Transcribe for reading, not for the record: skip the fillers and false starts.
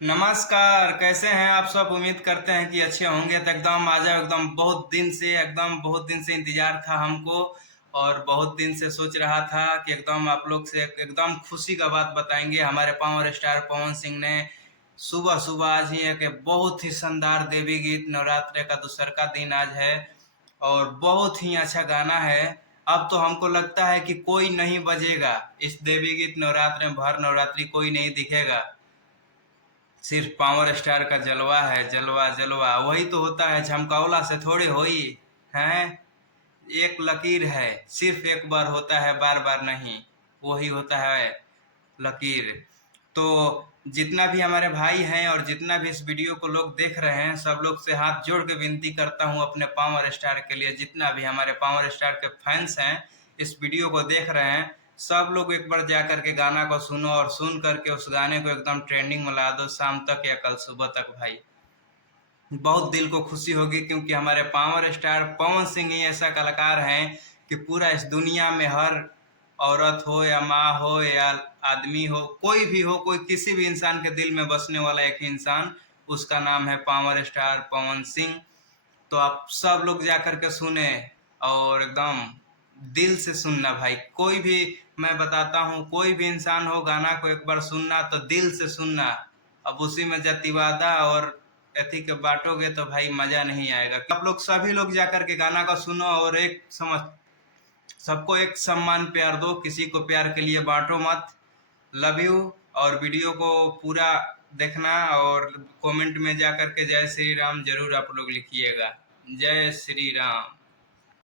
नमस्कार, कैसे हैं आप सब। उम्मीद करते हैं कि अच्छे होंगे। तो एकदम आ जाओ, एकदम बहुत दिन से इंतजार था हमको। और बहुत दिन से सोच रहा था कि एकदम आप लोग से एकदम खुशी का बात बताएंगे। हमारे पावर स्टार पवन सिंह ने सुबह सुबह आज ही एक बहुत ही शानदार देवी गीत, नवरात्र का दूसर का दिन आज है और बहुत ही अच्छा गाना है। अब तो हमको लगता है कि कोई नहीं बजेगा इस देवी गीत नवरात्र में, भर नवरात्रि कोई नहीं दिखेगा। सिर्फ पावर स्टार का जलवा है, जलवा जलवा वही तो होता है। झमकावला से थोड़े होई हैं। एक लकीर है, सिर्फ एक बार होता है, बार बार नहीं। वही होता है लकीर। तो जितना भी हमारे भाई हैं और जितना भी इस वीडियो को लोग देख रहे हैं, सब लोग से हाथ जोड़ के विनती करता हूँ अपने पावर स्टार के लिए। जितना भी हमारे पावर स्टार के फैंस हैं, इस वीडियो को देख रहे हैं, सब लोग एक बार जा करके गाना को सुनो और सुन करके उस गाने को एकदम ट्रेंडिंग में ला दो शाम तक या कल सुबह तक भाई। बहुत दिल को खुशी होगी, क्योंकि हमारे पावर स्टार पवन सिंह ही ऐसा कलाकार हैं कि पूरा इस दुनिया में हर औरत हो या माँ हो या आदमी हो, कोई भी हो, कोई किसी भी इंसान के दिल में बसने वाला एक ही इंसान, उसका नाम है पावर स्टार पवन सिंह। तो आप सब लोग जा करके सुने और एकदम दिल से सुनना भाई। कोई भी, मैं बताता हूँ, कोई भी इंसान हो, गाना को एक बार सुनना तो दिल से सुनना। अब उसी में जातिवादा और एथी के बांटोगे तो भाई मजा नहीं आएगा। आप लोग सभी लोग जा करके गाना का सुनो और एक समझ, सबको एक सम्मान प्यार दो, किसी को प्यार के लिए बांटो मत। Love you. और वीडियो को पूरा देखना और कमेंट में जा करके जय श्री राम जरूर आप लोग लिखिएगा। जय श्री राम।